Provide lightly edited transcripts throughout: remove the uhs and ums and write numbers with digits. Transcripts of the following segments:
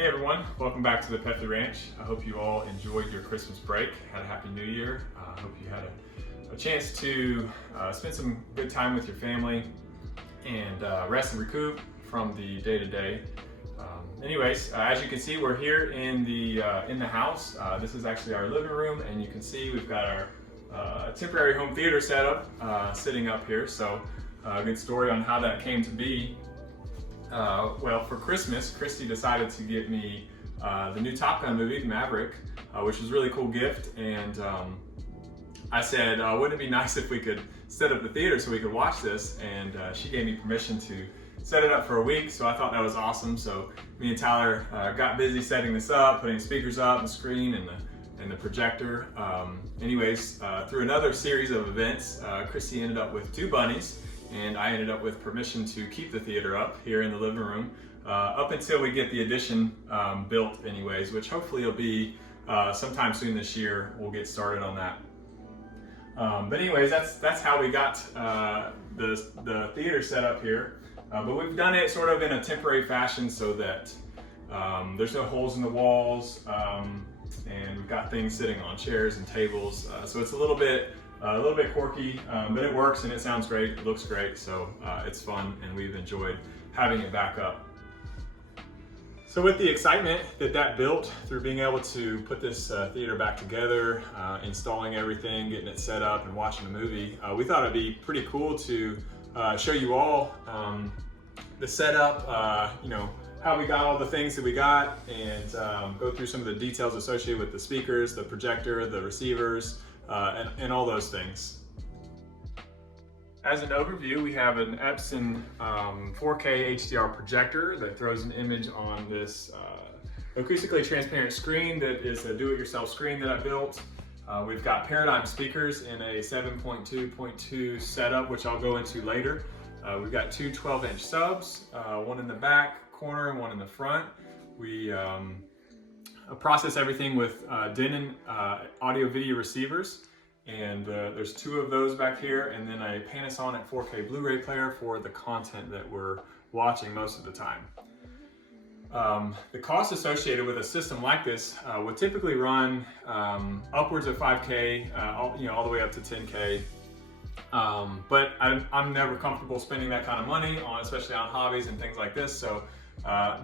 Hey everyone, welcome back to the Peffly Ranch. I hope you all enjoyed your Christmas break, had a happy new year. I hope you had a chance to spend some good time with your family and rest and recoup from the day-to-day. Anyways, as you can see, we're here in the house. This is actually our living room, and you can see we've got our temporary home theater setup sitting up here. So a good story on how that came to be. Well, for Christmas, Christy decided to get me the new Top Gun movie, Maverick, which was a really cool gift. And I said, wouldn't it be nice if we could set up the theater so we could watch this? And she gave me permission to set it up for a week, so I thought that was awesome. So me and Tyler got busy setting this up, putting speakers up, the screen, and the projector. Anyways, through another series of events, Christy ended up with 2 bunnies, and I ended up with permission to keep the theater up here in the living room up until we get the addition built anyways, which hopefully will be sometime soon this year. We'll get started on that. But anyways, that's how we got the theater set up here. But we've done it sort of in a temporary fashion so that there's no holes in the walls, and we've got things sitting on chairs and tables. So it's a little bit quirky, but it works and it sounds great. It looks great, so it's fun, and we've enjoyed having it back up. So with the excitement that built through being able to put this theater back together, installing everything, getting it set up, and watching the movie, we thought it'd be pretty cool to show you all the setup, how we got all the things that we got, and go through some of the details associated with the speakers, the projector, the receivers, and all those things. As an overview, we have an Epson 4K HDR projector that throws an image on this acoustically transparent screen that is a do-it-yourself screen that I built. We've got Paradigm speakers in a 7.2.2 setup, which I'll go into later. We've got 2 12-inch subs, one in the back corner and one in the front. We process everything with Denon audio-video receivers, and there's 2 of those back here, and then a Panasonic 4K Blu-ray player for the content that we're watching most of the time. The cost associated with a system like this would typically run upwards of 5K, all the way up to 10K. But I'm never comfortable spending that kind of money on, especially on hobbies and things like this. So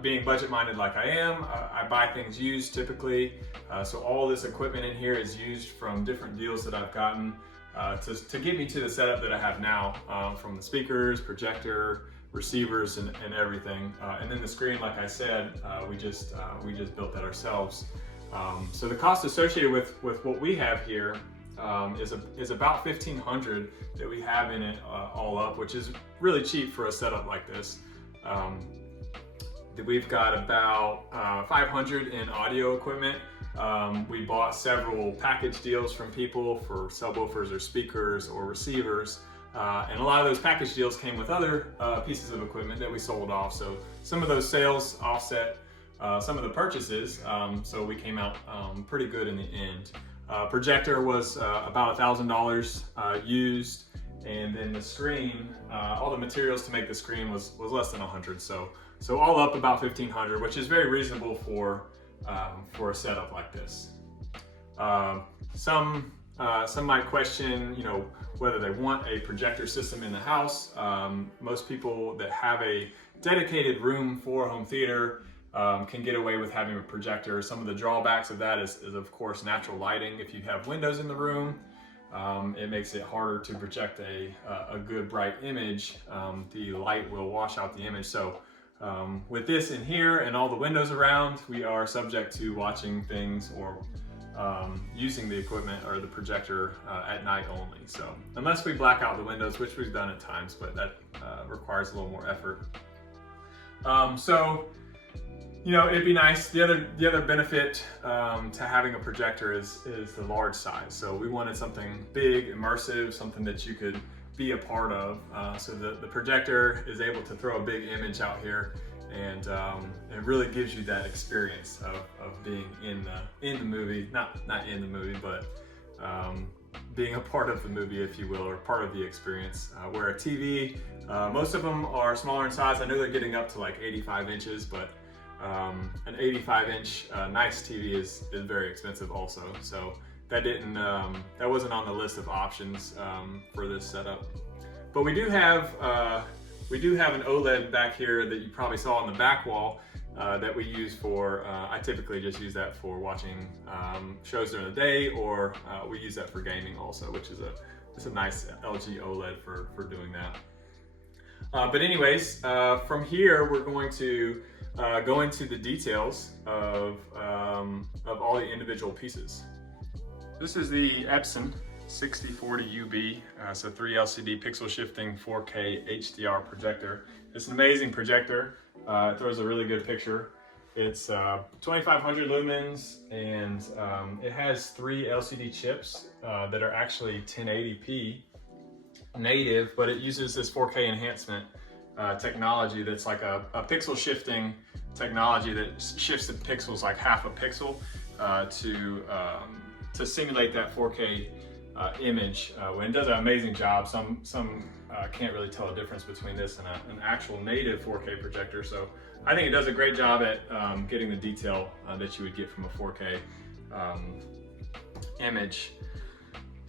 being budget-minded like I am, I buy things used typically. So all this equipment in here is used from different deals that I've gotten to get me to the setup that I have now, from the speakers, projector, receivers, and everything. And then the screen, like I said, we just built that ourselves. So the cost associated with what we have here is about $1,500 that we have in it all up, which is really cheap for a setup like this. We've got about $500 in audio equipment. We bought several package deals from people for subwoofers or speakers or receivers, and a lot of those package deals came with other pieces of equipment that we sold off. So some of those sales offset some of the purchases, so we came out pretty good in the end. Projector was about $1,000 used, and then the screen, all the materials to make the screen was less than $100. So all up about $1,500, which is very reasonable for a setup like this. Some might question, whether they want a projector system in the house. Most people that have a dedicated room for home theater can get away with having a projector. Some of the drawbacks of that is of course natural lighting. If you have windows in the room, it makes it harder to project a good bright image. The light will wash out the image. So with this in here and all the windows around, we are subject to watching things or using the equipment or the projector at night only. So unless we black out the windows, which we've done at times, but that requires a little more effort. It'd be nice. The other benefit to having a projector is the large size. So we wanted something big, immersive, something that you could be a part of. So the projector is able to throw a big image out here, and it really gives you that experience of being in the movie, not in the movie, but being a part of the movie, if you will, or part of the experience. Where a TV, most of them are smaller in size. I know they're getting up to like 85 inches, but an 85-inch nice TV is very expensive also. So that wasn't on the list of options for this setup. But we do have an OLED back here that you probably saw on the back wall that we use for, I typically just use that for watching shows during the day, or we use that for gaming also, which is a nice LG OLED for doing that. But anyways, from here we're going to go into the details of all the individual pieces. This is the Epson 6040 UB, so 3 LCD pixel shifting 4K HDR projector. It's an amazing projector. It throws a really good picture. It's 2500 lumens, and it has 3 LCD chips that are actually 1080p native, but it uses this 4K enhancement technology that's like a pixel shifting technology that shifts the pixels like half a pixel to simulate that 4K image. When it does an amazing job. Some can't really tell a difference between this and an actual native 4K projector. So I think it does a great job at getting the detail that you would get from a 4K image.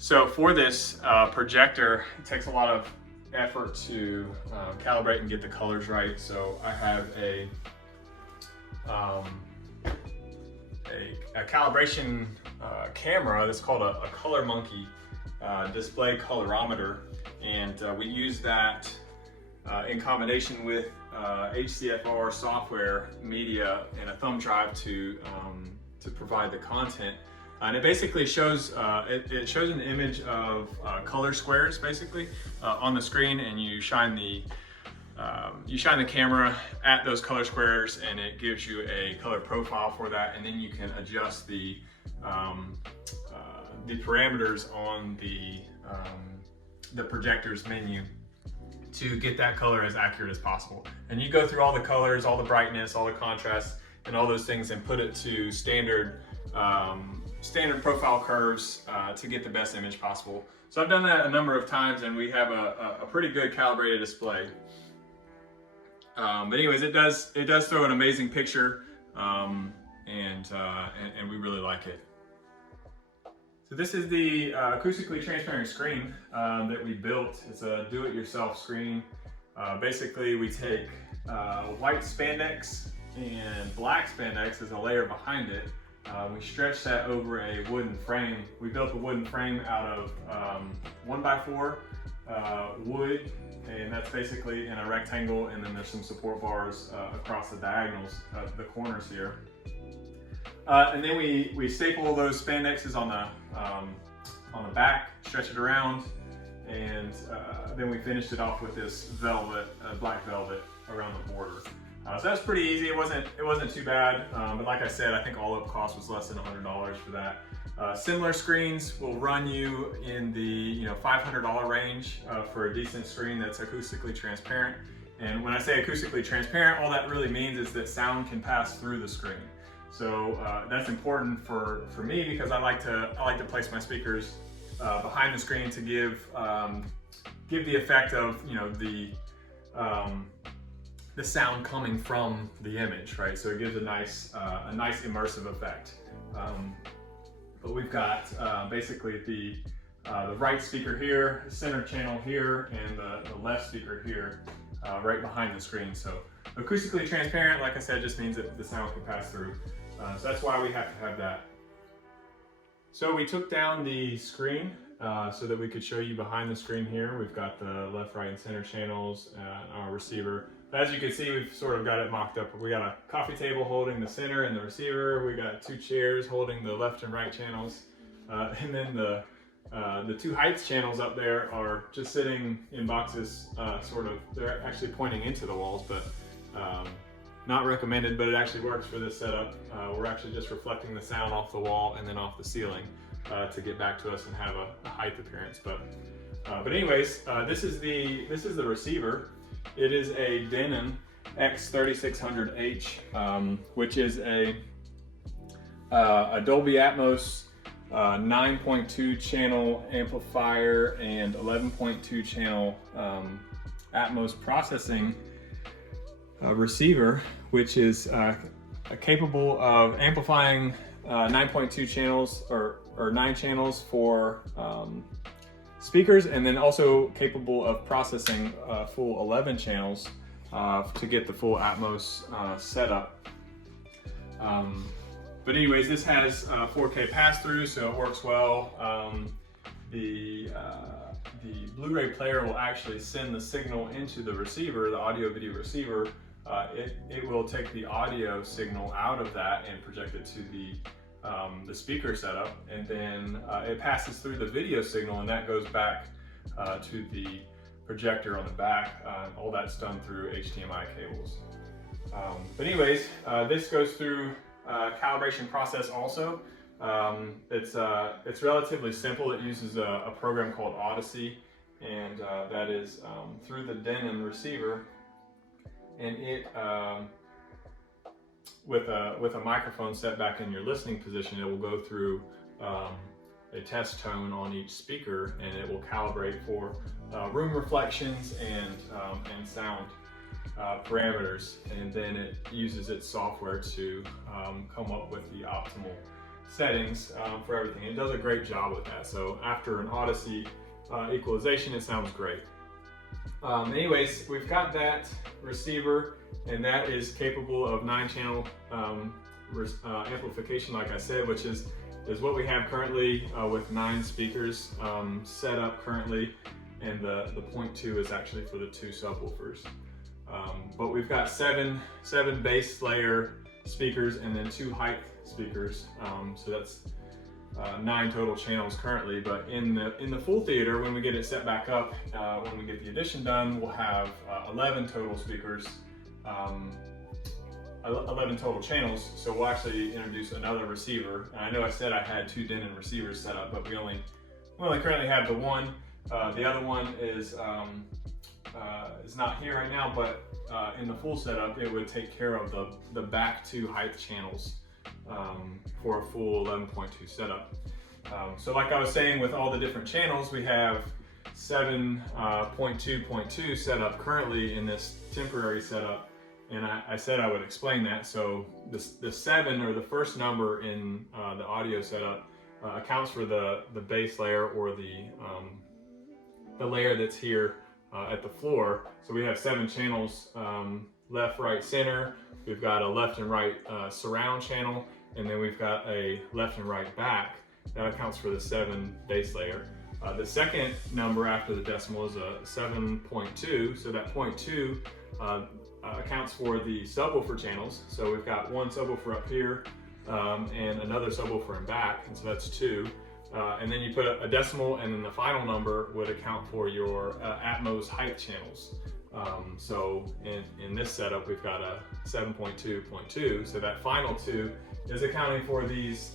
So for this projector, it takes a lot of effort to calibrate and get the colors right. So I have a calibration camera that's called a Color Monkey display colorimeter, and we use that in combination with HCFR software, media, and a thumb drive to provide the content. And it basically shows it shows an image of color squares basically on the screen, and you shine the camera at those color squares, and it gives you a color profile for that, and then you can adjust the parameters on the projector's menu to get that color as accurate as possible. And you go through all the colors, all the brightness, all the contrast, and all those things, and put it to standard profile curves to get the best image possible. So I've done that a number of times, and we have a pretty good calibrated display. But anyways, it does throw an amazing picture, and we really like it. So this is the acoustically transparent screen that we built. It's a do-it-yourself screen. Basically, we take white spandex and black spandex as a layer behind it. We stretch that over a wooden frame. We built the wooden frame out of 1x4 wood, and that's basically in a rectangle, and then there's some support bars across the diagonals, the corners here. And then we staple those spandexes on the back, stretch it around, and then we finished it off with this velvet, black velvet around the border. So that's pretty easy. It wasn't too bad, but like I said, I think all up cost was less than $100 for that. Similar screens will run you in the $500 range for a decent screen that's acoustically transparent. And when I say acoustically transparent, all that really means is that sound can pass through the screen. So that's important for me, because I like to place my speakers behind the screen to give the effect of the sound coming from the image, right? So it gives a nice immersive effect. But we've got basically the right speaker here, the center channel here, and the left speaker here, right behind the screen. So acoustically transparent, like I said, just means that the sound can pass through. So that's why we have to have that. So we took down the screen so that we could show you behind the screen here. We've got the left, right, and center channels, our receiver. As you can see, we've sort of got it mocked up. We got a coffee table holding the center and the receiver. We got 2 chairs holding the left and right channels. And then the 2 heights channels up there are just sitting in boxes, they're actually pointing into the walls, but not recommended, but it actually works for this setup. We're actually just reflecting the sound off the wall and then off the ceiling to get back to us and have a height appearance. But anyways, this is the receiver. It is a Denon X3600H, which is a Dolby Atmos 9.2 channel amplifier and 11.2 channel Atmos processing receiver, which is capable of amplifying 9.2 channels or 9 channels for speakers, and then also capable of processing full 11 channels to get the full Atmos setup. But anyways, this has 4K pass-through, so it works well. The Blu-ray player will actually send the signal into the receiver, the audio-video receiver. It will take the audio signal out of that and project it to the speaker setup, and then it passes through the video signal, and that goes back to the projector on the back. All that's done through HDMI cables. But anyways, this goes through calibration process also. It's relatively simple. It uses a program called Odyssey, and that is through the Denon receiver, and it with a microphone set back in your listening position, it will go through a test tone on each speaker, and it will calibrate for room reflections and sound parameters, and then it uses its software to come up with the optimal settings for everything. It does a great job with that. So after an Odyssey equalization, it sounds great. Anyways, we've got that receiver, and that is capable of 9-channel amplification, like I said, which is what we have currently with 9 speakers set up currently, and the 0.2 is actually for the 2 subwoofers. But we've got seven base layer speakers and then 2 height speakers, so that's 9 total channels currently. But in the full theater, when we get it set back up, when we get the addition done, we'll have 11 total speakers, 11 total channels. So we'll actually introduce another receiver. And I know I said I had 2 Denon receivers set up, but we only currently have the one. The other one is not here right now, but in the full setup, it would take care of the back 2 height channels for a full 11.2 setup. So like I was saying, with all the different channels, we have 7.2.2 set up currently in this temporary setup, and I said I would explain that. So the 7, or the first number in the audio setup, accounts for the base layer, or the layer that's here at the floor. So we have 7 channels, left, right, center. We've got a left and right surround channel, and then we've got a left and right back. That accounts for the 7 base layer. The second number after the decimal is a 7.2, so that 0.2 accounts for the subwoofer channels. So we've got 1 subwoofer up here and another subwoofer in back, and so that's 2. And then you put a decimal, and then the final number would account for your Atmos height channels. So in this setup, we've got a 7.2.2, so that final 2 is accounting for these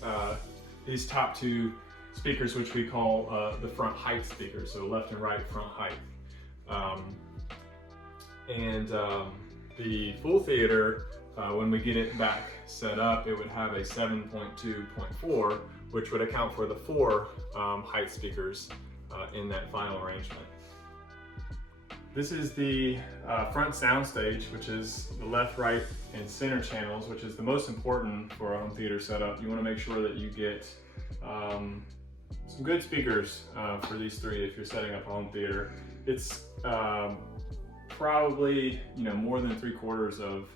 top 2 speakers, which we call the front height speakers, so left and right front height. The full theater, when we get it back set up, it would have a 7.2.4, which would account for the 4 height speakers in that final arrangement. This is the front sound stage, which is the left, right, and center channels, which is the most important for a home theater setup. You want to make sure that you get some good speakers for these 3 if you're setting up a home theater. It's probably more than 3/4 of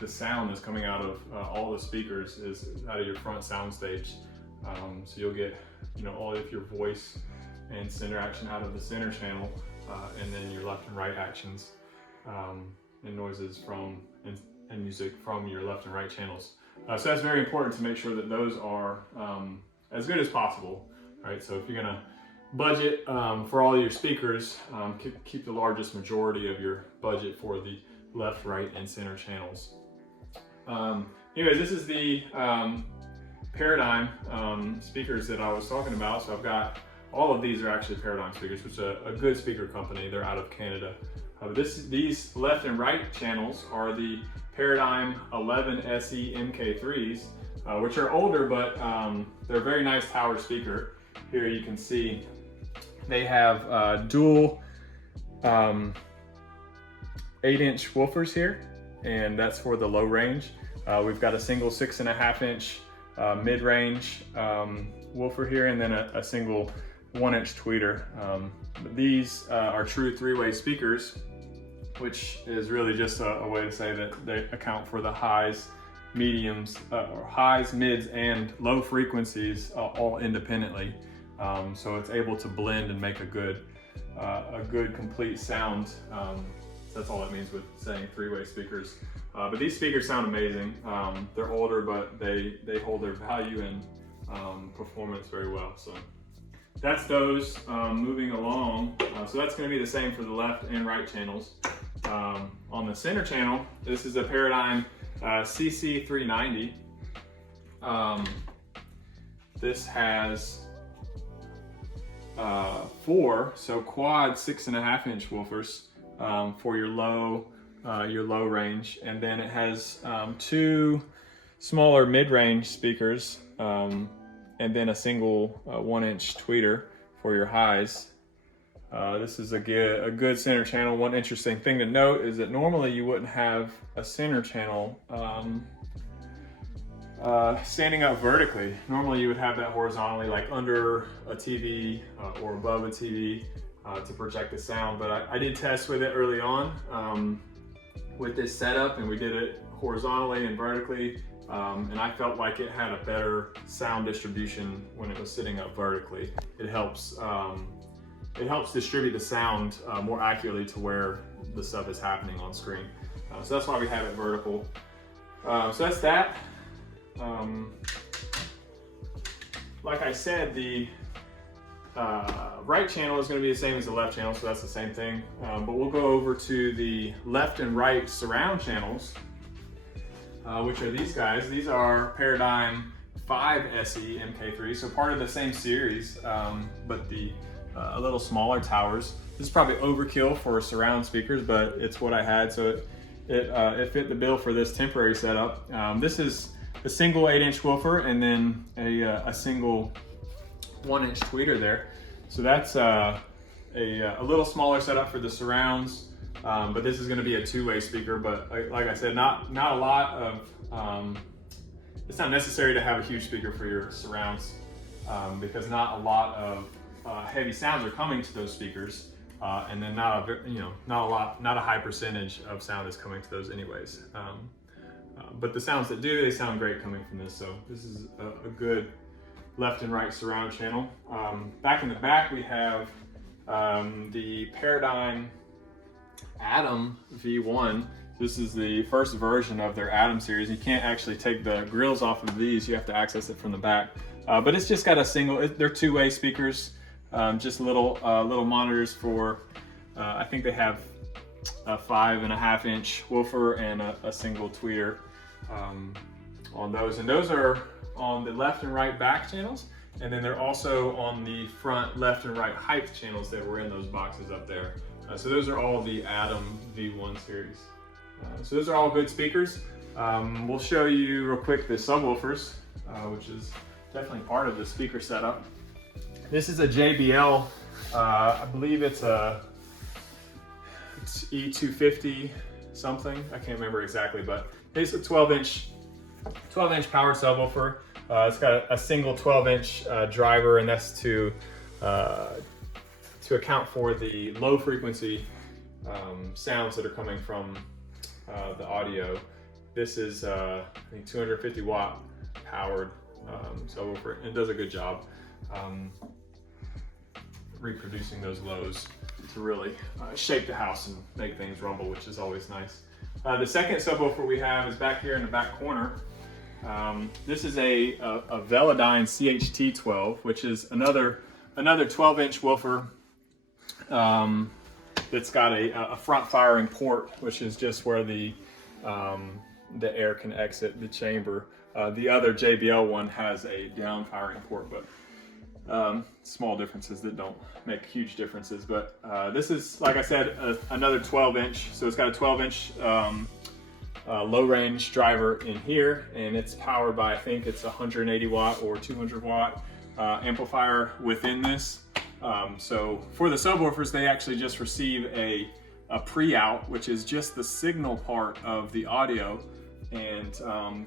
the sound that's coming out of all the speakers is out of your front sound stage. So you'll get all of your voice and center action out of the center channel, and then your left and right actions and noises from and music from your left and right channels. So that's very important to make sure that those are as good as possible. Right, so if you're gonna budget for all your speakers, keep the largest majority of your budget for the left, right, and center channels. Anyways, this is the Paradigm speakers that I was talking about. So I've got all of these are actually Paradigm speakers, which is a good speaker company. They're out of Canada. These left and right channels are the Paradigm 11 SE MK3s, which are older, but they're a very nice tower speaker. Here you can see they have dual 8-inch woofers here, and that's for the low range. We've got a single 6.5 inch mid-range woofer here, and then a single 1-inch tweeter. These are true 3-way speakers, which is really just a way to say that they account for the highs, mediums, or highs, mids, and low frequencies all independently. So it's able to blend and make a good complete sound. That's all it means with saying 3-way speakers. But these speakers sound amazing. They're older, but they hold their value and performance very well. So that's those. Moving along. So that's going to be the same for the left and right channels. On the center channel, this is a Paradigm CC390. This has 4 quad 6.5 inch woofers for your low range, and then it has 2 smaller mid-range speakers, and then a single 1-inch tweeter for your highs. This is a good center channel. One interesting thing to note is that normally you wouldn't have a center channel standing up vertically. Normally you would have that horizontally, like under a TV or above a TV to project the sound. But I did test with it early on with this setup, and we did it horizontally and vertically, and I felt like it had a better sound distribution when it was sitting up vertically. It helps distribute the sound more accurately to where the stuff is happening on screen. So that's why we have it vertical. So that's that. Like I said, the right channel is going to be the same as the left channel, so that's the same thing. But we'll go over to the left and right surround channels, which are these guys. These are Paradigm 5 SE MK3, so part of the same series, but a little smaller towers. This is probably overkill for surround speakers, but it's what I had, so it fit the bill for this temporary setup. This is a single 8-inch woofer, and then a single 1-inch tweeter there. So that's a little smaller setup for the surrounds, but this is going to be a 2-way speaker. But like I said, not a lot of. It's not necessary to have a huge speaker for your surrounds because not a lot of heavy sounds are coming to those speakers, and then not a high percentage of sound is coming to those anyways. But the sounds that do, they sound great coming from this. So this is a good left and right surround channel. Back in the back, we have the Paradigm Atom V1. This is the first version of their Atom series. You can't actually take the grills off of these. You have to access it from the back. But it's just got a single, they're 2-way speakers, just little monitors for, I think they have a 5.5-inch woofer and a single tweeter on those. And those are on the left and right back channels. And then they're also on the front left and right height channels that were in those boxes up there. So those are all the Atom V1 series. So those are all good speakers. We'll show you real quick the subwoofers, which is definitely part of the speaker setup. This is a JBL, I believe it's E250 something. I can't remember exactly, but it's a 12-inch power subwoofer. It's got a single 12-inch driver, and that's to account for the low frequency sounds that are coming from the audio. This is I think 250 watt powered subwoofer, and it does a good job reproducing those lows to really shake the house and make things rumble, which is always nice. The second subwoofer we have is back here in the back corner. This is a Velodyne CHT12, which is another 12-inch woofer that's got a front firing port, which is just where the air can exit the chamber. The other JBL one has a down firing port, but small differences that don't make huge differences. But this is, like I said, another 12-inch. So it's got a 12-inch low range driver in here, and it's powered by, I think it's 180 watt or 200 watt amplifier within this. So for the subwoofers, they actually just receive a a pre-out, which is just the signal part of the audio, and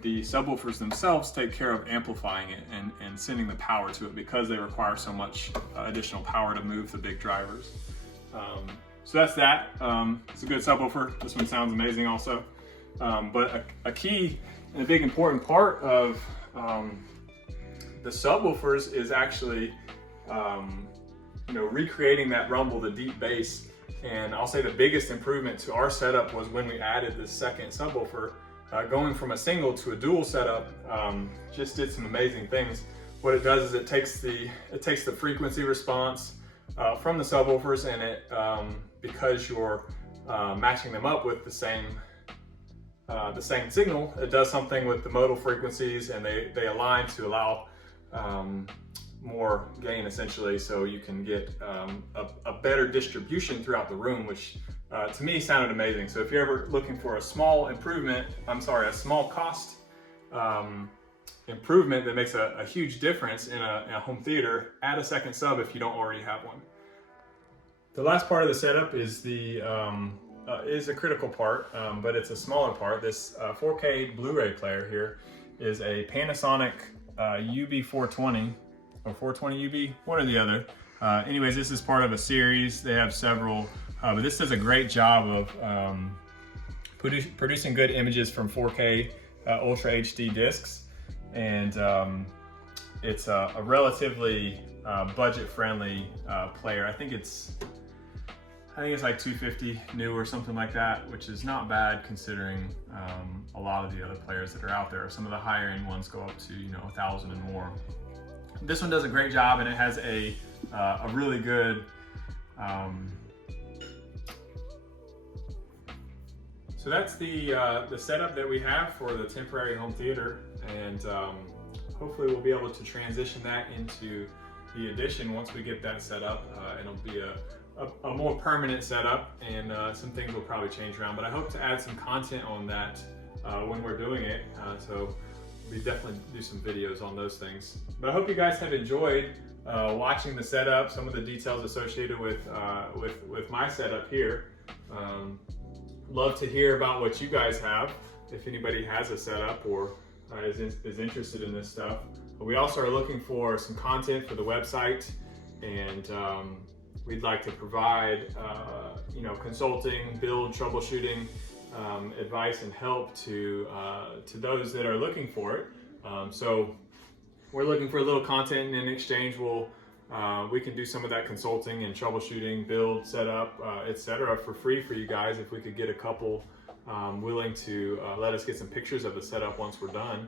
the subwoofers themselves take care of amplifying it and sending the power to it, because they require so much additional power to move the big drivers. So that's that. It's a good subwoofer. This one sounds amazing also. But a key and a big important part of the subwoofers is actually recreating that rumble, the deep bass. And I'll say the biggest improvement to our setup was when we added the second subwoofer. Going from a single to a dual setup just did some amazing things. What it does is it takes the frequency response from the subwoofers, and it because you're matching them up with the same signal, it does something with the modal frequencies, and they align to allow more gain essentially, so you can get a better distribution throughout the room, which to me sounded amazing. So if you're ever looking for a small cost improvement that makes a huge difference in a home theater, add a second sub if you don't already have one. The last part of the setup is is a critical part, but it's a smaller part. This 4K Blu-ray player here is a Panasonic UB420 or 420 UB, one or the other. Anyways, this is part of a series. They have several, but this does a great job of producing good images from 4K Ultra HD discs, and it's a relatively budget-friendly player. I think it's like $250 new or something like that, which is not bad considering a lot of the other players that are out there. Some of the higher end ones go up to $1,000 and more. This one does a great job, and it has a really good so that's the setup that we have for the temporary home theater, and hopefully we'll be able to transition that into the addition once we get that set up. It'll be a more permanent setup, and some things will probably change around, but I hope to add some content on that when we're doing it. So we definitely do some videos on those things. But I hope you guys have enjoyed watching the setup, some of the details associated with my setup here. Love to hear about what you guys have, if anybody has a setup or is interested in this stuff. But we also are looking for some content for the website, and we'd like to provide consulting, build, troubleshooting, advice and help to those that are looking for it. So we're looking for a little content, and in exchange we can do some of that consulting and troubleshooting, build, setup, etc. for free for you guys, if we could get a couple willing to let us get some pictures of the setup once we're done.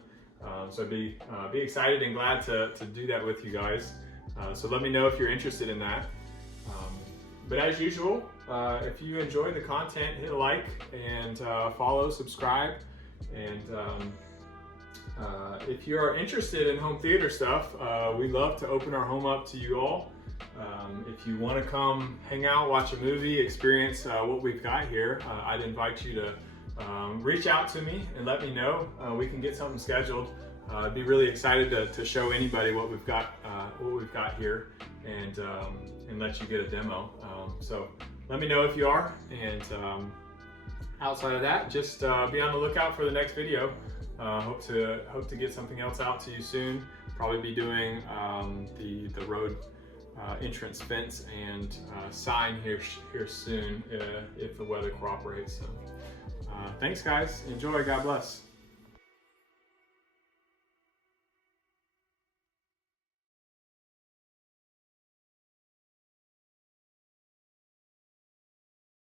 So be excited and glad to do that with you guys. So let me know if you're interested in that. But as usual, if you enjoy the content, hit a like and follow, subscribe. And if you're interested in home theater stuff, we'd love to open our home up to you all. If you want to come hang out, watch a movie, experience what we've got here, I'd invite you to reach out to me and let me know. We can get something scheduled. I'd be really excited to show anybody what we've got here, and let you get a demo. So let me know if you are, and outside of that, just be on the lookout for the next video. Hope to get something else out to you soon. Probably be doing the road entrance fence and sign here soon if the weather cooperates. So thanks guys, enjoy, God bless.